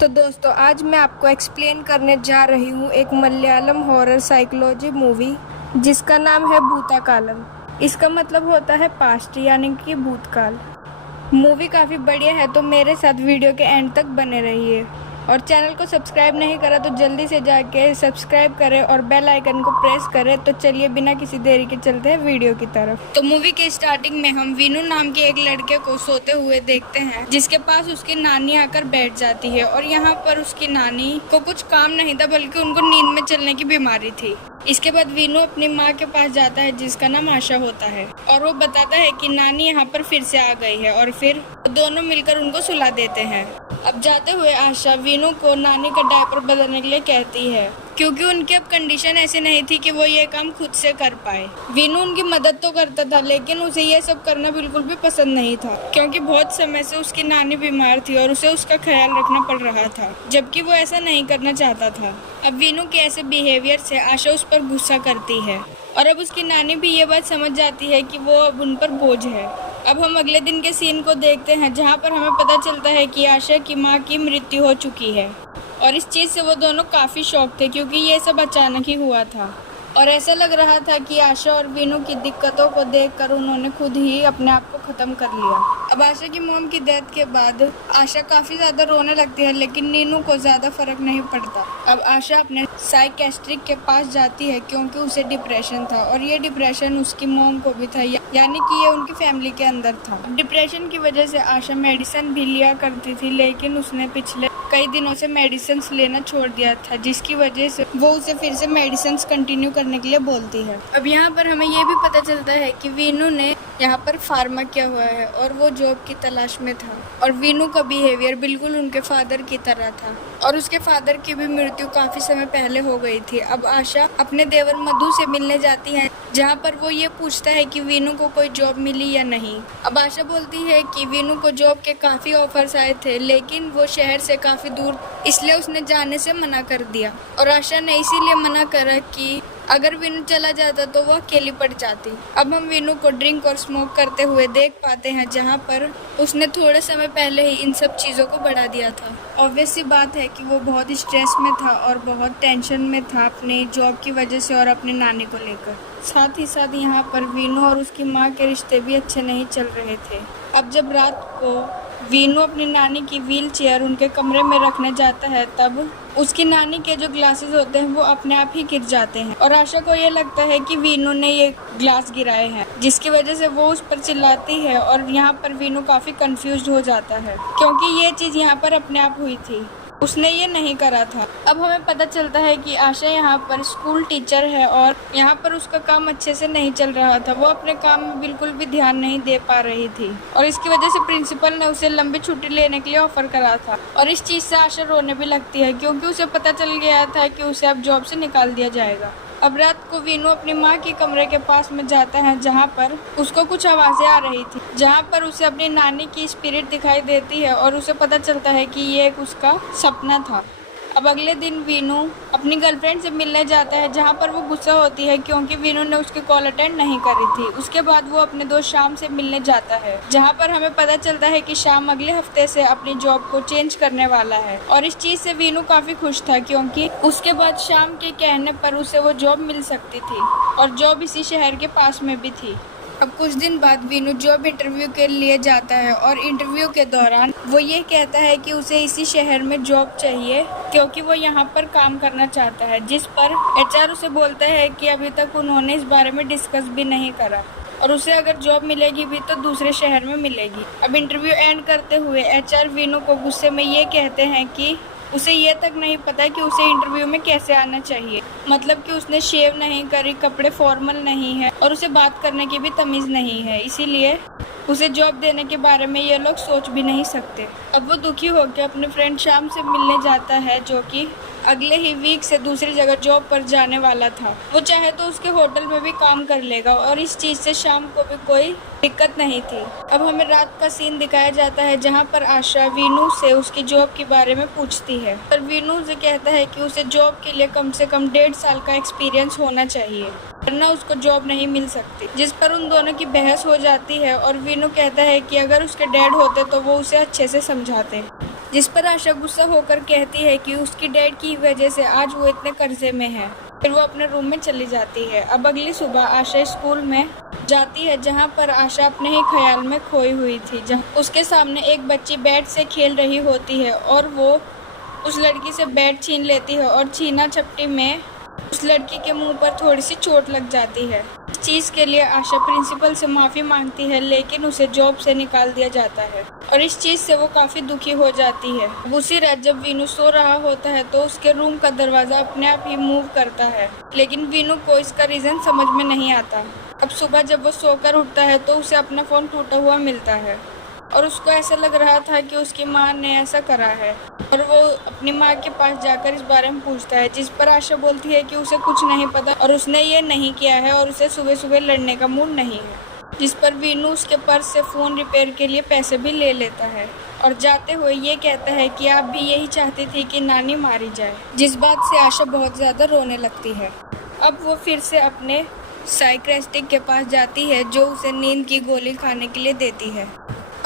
तो दोस्तों आज मैं आपको एक्सप्लेन करने जा रही हूँ एक मलयालम हॉरर साइकोलॉजी मूवी जिसका नाम है भूताकालम। इसका मतलब होता है पास्ट यानी कि भूतकाल। मूवी काफ़ी बढ़िया है तो मेरे साथ वीडियो के एंड तक बने रहिए। और चैनल को सब्सक्राइब नहीं करा तो जल्दी से जाके सब्सक्राइब करें और बेल आइकन को प्रेस करें। तो चलिए बिना किसी देरी के चलते हैं वीडियो की तरफ। तो मूवी के स्टार्टिंग में हम वीनू नाम के एक लड़के को सोते हुए देखते हैं जिसके पास उसकी नानी आकर बैठ जाती है। और यहाँ पर उसकी नानी को कुछ काम नहीं था बल्कि उनको नींद में चलने की बीमारी थी। इसके बाद वीनू अपनी माँ के पास जाता है जिसका नाम आशा होता है और वो बताता है कि नानी यहाँ पर फिर से आ गई है और फिर दोनों मिलकर उनको सुला देते हैं। अब जाते हुए आशा वीनू को नानी का डायपर बदलने के लिए कहती है क्योंकि उनकी अब कंडीशन ऐसी नहीं थी कि वो ये काम खुद से कर पाए। वीनू उनकी मदद तो करता था लेकिन उसे ये सब करना बिल्कुल भी पसंद नहीं था क्योंकि बहुत समय से उसकी नानी बीमार थी और उसे उसका ख्याल रखना पड़ रहा था जबकि वो ऐसा नहीं करना चाहता था। अब वीनू के ऐसे बिहेवियर से आशा उस पर गुस्सा करती है और अब उसकी नानी भी ये बात समझ जाती है कि वो अब उन पर बोझ है। अब हम अगले दिन के सीन को देखते हैं जहाँ पर हमें पता चलता है कि आशा की माँ की मृत्यु हो चुकी है और इस चीज़ से वो दोनों काफ़ी शॉक थे क्योंकि ये सब अचानक ही हुआ था और ऐसा लग रहा था कि आशा और वीनू की दिक्कतों को देखकर उन्होंने खुद ही अपने आप को ख़त्म कर लिया। अब आशा की मॉम की डेथ के बाद आशा काफ़ी ज़्यादा रोने लगती है लेकिन नीनू को ज़्यादा फर्क नहीं पड़ता। अब आशा अपने साइकेट्रिक के पास जाती है क्योंकि उसे डिप्रेशन था और ये डिप्रेशन उसकी मॉम को भी था यानी कि ये उनकी फैमिली के अंदर था। डिप्रेशन की वजह से आशा मेडिसिन भी लिया करती थी लेकिन उसने पिछले कई दिनों से मेडिसिन लेना छोड़ दिया था जिसकी वजह से वो उसे फिर से मेडिसिन कंटिन्यू करने के लिए बोलती है। अब यहाँ पर हमें ये भी पता चलता है कि वीनू ने यहाँ पर फार्मा किया हुआ है और वो जॉब की तलाश में था और वीनू का बिहेवियर बिल्कुल उनके फादर की तरह था और उसके फादर की भी मृत्यु काफी समय पहले हो गई थी। अब आशा अपने देवर मधु से मिलने जाती है जहाँ पर वो ये पूछता है कि वीनू को कोई जॉब मिली या नहीं। अब आशा बोलती है कि वीनू को जॉब के काफी ऑफर्स आए थे लेकिन वो शहर से काफी दूर इसलिए उसने जाने से मना कर दिया और आशा ने इसीलिए मना करा कि अगर वीनू चला जाता तो वो अकेली पड़ जाती। अब हम वीनू को ड्रिंक और स्मोक करते हुए देख पाते हैं जहाँ पर उसने थोड़े समय पहले ही इन सब चीज़ों को बढ़ा दिया था। ऑब्वियस सी बात है कि वो बहुत स्ट्रेस में था और बहुत टेंशन में था अपनी जॉब की वजह से और अपनी नानी को लेकर। साथ ही साथ यहाँ पर वीनू और उसकी माँ के रिश्ते भी अच्छे नहीं चल रहे थे। अब जब रात को वीनू अपनी नानी की व्हील चेयर उनके कमरे में रखने जाता है तब उसकी नानी के जो ग्लासेस होते हैं वो अपने आप ही गिर जाते हैं और आशा को ये लगता है कि वीनू ने ये ग्लास गिराए हैं जिसकी वजह से वो उस पर चिल्लाती है और यहाँ पर वीनू काफ़ी कंफ्यूज्ड हो जाता है क्योंकि ये चीज़ यहाँ पर अपने आप हुई थी, उसने ये नहीं करा था। अब हमें पता चलता है कि आशा यहाँ पर स्कूल टीचर है और यहाँ पर उसका काम अच्छे से नहीं चल रहा था। वो अपने काम में बिल्कुल भी ध्यान नहीं दे पा रही थी और इसकी वजह से प्रिंसिपल ने उसे लंबी छुट्टी लेने के लिए ऑफर करा था और इस चीज़ से आशा रोने भी लगती है क्योंकि उसे पता चल गया था कि उसे अब जॉब से निकाल दिया जाएगा। अब रात को वीनू अपनी माँ के कमरे के पास में जाता है जहाँ पर उसको कुछ आवाज़ें आ रही थी जहाँ पर उसे अपनी नानी की स्पिरिट दिखाई देती है और उसे पता चलता है कि ये एक उसका सपना था। अब अगले दिन वीनू अपनी गर्लफ्रेंड से मिलने जाता है जहाँ पर वो गुस्सा होती है क्योंकि वीनू ने उसकी कॉल अटेंड नहीं करी थी। उसके बाद वो अपने दोस्त शाम से मिलने जाता है जहाँ पर हमें पता चलता है कि शाम अगले हफ्ते से अपनी जॉब को चेंज करने वाला है और इस चीज़ से वीनू काफ़ी खुश था क्योंकि उसके बाद शाम के कहने पर उसे वो जॉब मिल सकती थी और जॉब इसी शहर के पास में भी थी। अब कुछ दिन बाद वीनू जॉब इंटरव्यू के लिए जाता है और इंटरव्यू के दौरान वो ये कहता है कि उसे इसी शहर में जॉब चाहिए क्योंकि वो यहाँ पर काम करना चाहता है, जिस पर एचआर उसे बोलता है कि अभी तक उन्होंने इस बारे में डिस्कस भी नहीं करा और उसे अगर जॉब मिलेगी भी तो दूसरे शहर में मिलेगी। अब इंटरव्यू एंड करते हुए एचआर वीनू को गुस्से में ये कहते हैं कि उसे ये तक नहीं पता कि उसे इंटरव्यू में कैसे आना चाहिए, मतलब कि उसने शेव नहीं करी, कपड़े फॉर्मल नहीं है और उसे बात करने की भी तमीज़ नहीं है, इसीलिए उसे जॉब देने के बारे में ये लोग सोच भी नहीं सकते। अब वो दुखी होकर अपने फ्रेंड शाम से मिलने जाता है जो कि अगले ही वीक से दूसरी जगह जॉब पर जाने वाला था। वो चाहे तो उसके होटल में भी काम कर लेगा और इस चीज़ से शाम को भी कोई दिक्कत नहीं थी। अब हमें रात का सीन दिखाया जाता है जहाँ पर आशा वीनू से उसकी जॉब के बारे में पूछती है पर वीनू से कहता है कि उसे जॉब के लिए कम से कम 1.5 साल का एक्सपीरियंस होना चाहिए वरना उसको जॉब नहीं मिल सकती, जिस पर उन दोनों की बहस हो जाती है और वीनू कहता है कि अगर उसके डैड होते तो वो उसे अच्छे से समझाते। जिस पर आशा गुस्सा होकर कहती है कि उसकी डैड की वजह से आज वो इतने कर्जे में है। फिर वो अपने रूम में चली जाती है। अब अगली सुबह आशा स्कूल में जाती है, जहाँ पर आशा अपने ही ख्याल में खोई हुई थी। जहाँ उसके सामने एक बच्ची बैट से खेल रही होती है और वो उस लड़की से बैट छीन लेती है और छीना झपटी में उस लड़की के मुंह पर थोड़ी सी चोट लग जाती है। इस चीज़ के लिए आशा प्रिंसिपल से माफ़ी मांगती है, लेकिन उसे जॉब से निकाल दिया जाता है और इस चीज़ से वो काफ़ी दुखी हो जाती है। उसी रात जब वीनू सो रहा होता है तो उसके रूम का दरवाज़ा अपने आप ही मूव करता है, लेकिन वीनू को इसका रीज़न समझ में नहीं आता। अब सुबह जब वो सोकर उठता है तो उसे अपना फ़ोन टूटा हुआ मिलता है और उसको ऐसा लग रहा था कि उसकी माँ ने ऐसा करा है और वो अपनी माँ के पास जाकर इस बारे में पूछता है, जिस पर आशा बोलती है कि उसे कुछ नहीं पता और उसने ये नहीं किया है और उसे सुबह सुबह लड़ने का मूड नहीं है। जिस पर वीनू उसके पर्स से फ़ोन रिपेयर के लिए पैसे भी ले लेता है और जाते हुए ये कहता है कि आप भी यही चाहती थी कि नानी मारी जाए, जिस बात से आशा बहुत ज़्यादा रोने लगती है। अब वो फिर से अपने साइकियाट्रिस्ट के पास जाती है, जो उसे नींद की गोली खाने के लिए देती है।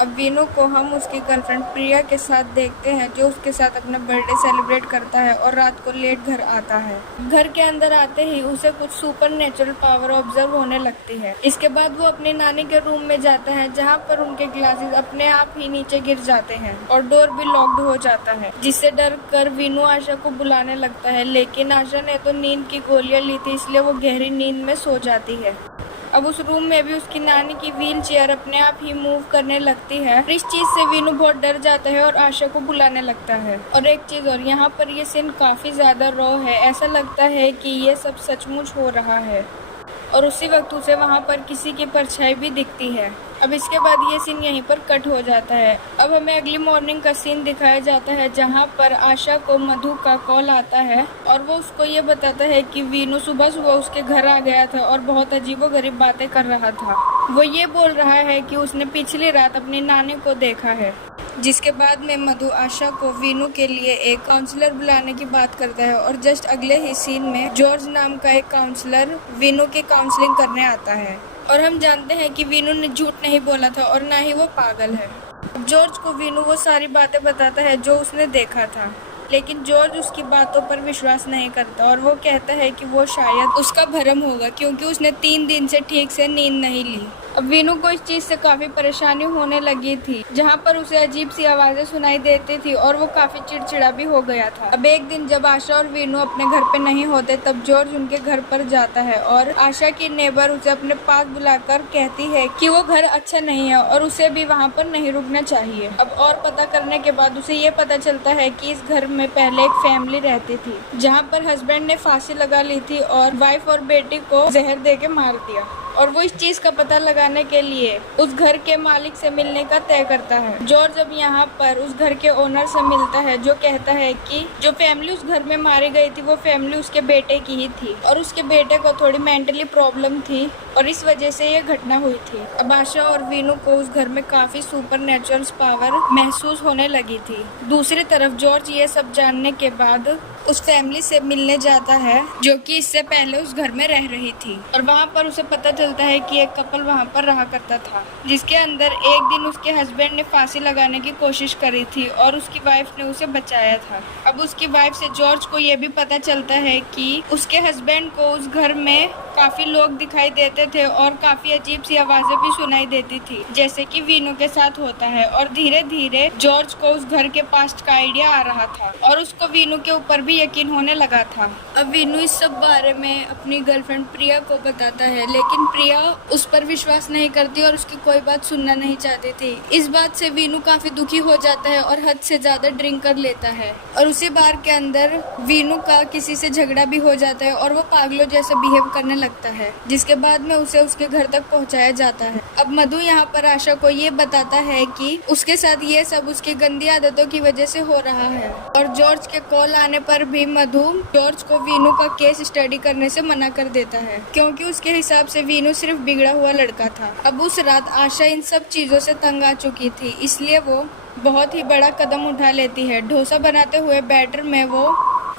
अब वीनू को हम उसकी गर्लफ्रेंड प्रिया के साथ देखते हैं, जो उसके साथ अपना बर्थडे सेलिब्रेट करता है और रात को लेट घर आता है। घर के अंदर आते ही उसे कुछ सुपर नेचुरल पावर ऑब्जर्व होने लगती है। इसके बाद वो अपनी नानी के रूम में जाता है, जहाँ पर उनके ग्लासेस अपने आप ही नीचे गिर जाते हैं और डोर भी लॉक्ड हो जाता है, जिससे डर कर वीनू आशा को बुलाने लगता है, लेकिन आशा ने तो नींद की गोलियां ली थी, इसलिए वो गहरी नींद में सो जाती है। अब उस रूम में भी उसकी नानी की व्हील चेयर अपने आप ही मूव करने लगती है। इस चीज से वीनू बहुत डर जाता है और आशा को बुलाने लगता है। और एक चीज और, यहाँ पर ये सीन काफी ज्यादा रॉ है, ऐसा लगता है कि ये सब सचमुच हो रहा है और उसी वक्त उसे वहाँ पर किसी की परछाई भी दिखती है। अब इसके बाद ये सीन यहीं पर कट हो जाता है। अब हमें अगली मॉर्निंग का सीन दिखाया जाता है, जहाँ पर आशा को मधु का कॉल आता है और वो उसको ये बताता है कि वीनू सुबह सुबह उसके घर आ गया था और बहुत अजीबोगरीब बातें कर रहा था। वो ये बोल रहा है कि उसने पिछली रात अपनी नानी को देखा है। जिसके बाद में मधु आशा को वीनू के लिए एक काउंसलर बुलाने की बात करता है और जस्ट अगले ही सीन में जॉर्ज नाम का एक काउंसलर वीनू की काउंसलिंग करने आता है और हम जानते हैं कि वीनू ने झूठ नहीं बोला था और ना ही वो पागल है। जॉर्ज को वीनू वो सारी बातें बताता है जो उसने देखा था, लेकिन जॉर्ज उसकी बातों पर विश्वास नहीं करता और वो कहता है कि वो शायद उसका भ्रम होगा, क्योंकि उसने 3 दिन से ठीक से नींद नहीं ली। अब वीनू को इस चीज से काफी परेशानी होने लगी थी, जहाँ पर उसे अजीब सी आवाजें सुनाई देती थी और वो काफी चिड़चिड़ा भी हो गया था। अब एक दिन जब आशा और वीनू अपने घर पे नहीं होते, तब जॉर्ज उनके घर पर जाता है और आशा की नेबर उसे अपने पास बुलाकर कहती है कि वो घर अच्छा नहीं है और उसे भी वहाँ पर नहीं रुकना चाहिए। अब और पता करने के बाद उसे ये पता चलता है कि इस घर में पहले एक फैमिली रहती थी, जहाँ पर हस्बैंड ने फांसी लगा ली थी और वाइफ और बेटी को जहर दे के मार दिया। और वो इस चीज का पता लगाने के लिए उस घर के मालिक से मिलने का तय करता है। जॉर्ज अब यहाँ पर उस घर के ओनर से मिलता है, जो कहता है कि जो फैमिली उस घर में मारी गई थी वो फैमिली उसके बेटे की ही थी और उसके बेटे को थोड़ी मेंटली प्रॉब्लम थी और इस वजह से ये घटना हुई थी। अब आशा और वीनू को उस घर में काफी सुपर नेचुरल पावर महसूस होने लगी थी। दूसरी तरफ जॉर्ज ये सब जानने के बाद उस फैमिली से मिलने जाता है, जो कि इससे पहले उस घर में रह रही थी और वहाँ पर उसे पता चलता है कि एक कपल वहाँ पर रहा करता था, जिसके अंदर एक दिन उसके हस्बैंड ने फांसी लगाने की कोशिश करी थी और उसकी वाइफ ने उसे बचाया था। अब उसकी वाइफ से जॉर्ज को ये भी पता चलता है कि उसके हस्बैंड को उस घर में काफी लोग दिखाई देते थे और काफी अजीब सी आवाजें भी सुनाई देती थी, जैसे कि वीनू के साथ होता है। और धीरे धीरे जॉर्ज को उस घर के पास्ट का आइडिया आ रहा था और उसको वीनू के ऊपर भी यकीन होने लगा था। अब वीनू इस सब बारे में अपनी गर्लफ्रेंड प्रिया को बताता है, लेकिन प्रिया उस पर विश्वास नहीं करती और उसकी कोई बात सुनना नहीं चाहती थी। इस बात से वीनू काफी दुखी हो जाता है और हद से ज्यादा ड्रिंक कर लेता है और उसी बार के अंदर वीनू का किसी से झगड़ा भी हो जाता है और वो पागलों जैसे बिहेव करने लगता है, जिसके बाद में उसे उसके घर तक पहुंचाया जाता है। अब मधु यहाँ पर आशा को ये बताता है कि उसके साथ ये सब उसकी गंदी आदतों की वजह से हो रहा है और जॉर्ज के कॉल आने पर भी मधु जॉर्ज को वीनू का केस स्टडी करने से मना कर देता है, क्योंकि उसके हिसाब से वीनू सिर्फ बिगड़ा हुआ लड़का था। अब उस रात आशा इन सब चीजों से तंग आ चुकी थी, इसलिए वो बहुत ही बड़ा कदम उठा लेती है। डोसा बनाते हुए बैटर में वो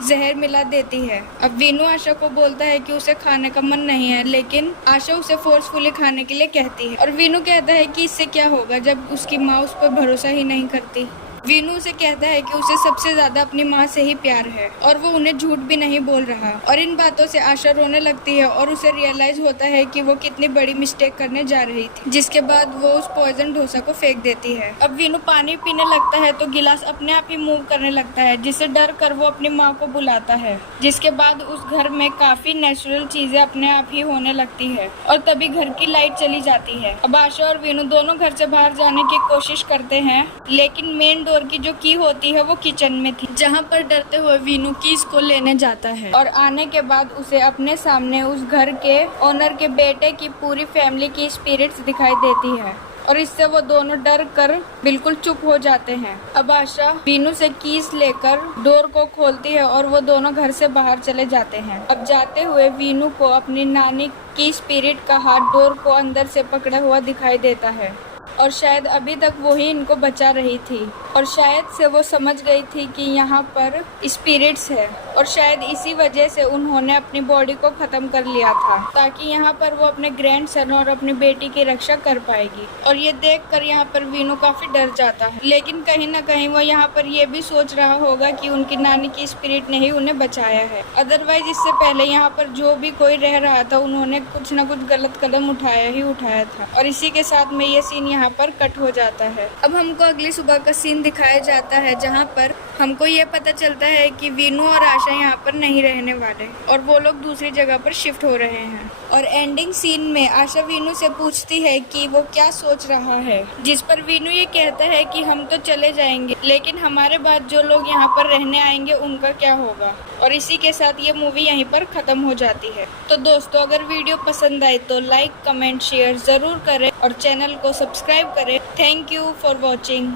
जहर मिला देती है। अब वीनू आशा को बोलता है कि उसे खाने का मन नहीं है, लेकिन आशा उसे फोर्सफुली खाने के लिए कहती है और वीनू कहता है कि इससे क्या होगा जब उसकी माँ उस पर भरोसा ही नहीं करती। वीनू उसे कहता है कि उसे सबसे ज्यादा अपनी माँ से ही प्यार है और वो उन्हें झूठ भी नहीं बोल रहा। और इन बातों से आशा रोने लगती है और उसे रियलाइज होता है कि वो कितनी बड़ी मिस्टेक करने जा रही थी, जिसके बाद वो उस पॉइजन डोसा को फेंक देती है। अब वीनू पानी पीने लगता है तो गिलास अपने आप ही मूव करने लगता है, जिससे डर कर वो अपनी माँ को बुलाता है। जिसके बाद उस घर में काफी नेचुरल चीजें अपने आप ही होने लगती है और तभी घर की लाइट चली जाती है। अब आशा और वीनू दोनों घर से बाहर जाने की कोशिश करते हैं, लेकिन मेन डोर की जो की होती है वो किचन में थी, जहाँ पर डरते हुए वीनू कीज को लेने जाता है और आने के बाद उसे अपने सामने उस घर के ओनर के बेटे की पूरी फैमिली की स्पिरिट्स दिखाई देती है और इससे वो दोनों डर कर बिल्कुल चुप हो जाते हैं। अब आशा वीनू से कीज लेकर डोर को खोलती है और वो दोनों घर से बाहर चले जाते हैं। अब जाते हुए वीनू को अपनी नानी की स्पिरिट का हाथ डोर को अंदर से पकड़ा हुआ दिखाई देता है और शायद अभी तक वो ही इनको बचा रही थी और शायद से वो समझ गई थी कि यहाँ पर स्पिरिट्स है और शायद इसी वजह से उन्होंने अपनी बॉडी को खत्म कर लिया था, ताकि यहाँ पर वो अपने ग्रैंडसन और अपनी बेटी की रक्षा कर पाएगी। और ये देखकर यहाँ पर वीनू काफी डर जाता है, लेकिन कहीं ना कहीं वो यहाँ पर ये भी सोच रहा होगा कि उनकी नानी की स्पिरिट ने ही उन्हें बचाया है। अदरवाइज इससे पहले यहाँ पर जो भी कोई रह रहा था उन्होंने कुछ न कुछ गलत कदम उठाया था। और इसी के साथ में ये सीन यहाँ पर कट हो जाता है। अब हमको अगली सुबह का सीन दिखाया जाता है, जहाँ पर हमको ये पता चलता है कि वीनू और आशा यहाँ पर नहीं रहने वाले और वो लोग दूसरी जगह पर शिफ्ट हो रहे हैं। और एंडिंग सीन में आशा वीनू से पूछती है कि वो क्या सोच रहा है, जिस पर वीनू ये कहता है कि हम तो चले जाएंगे, लेकिन हमारे बाद जो लोग यहाँ पर रहने आएंगे उनका क्या होगा। और इसी के साथ ये मूवी यहीं पर खत्म हो जाती है। तो दोस्तों, अगर वीडियो पसंद आए तो लाइक, कमेंट, शेयर जरूर करें और चैनल को सब्सक्राइब करें। Thank you for watching.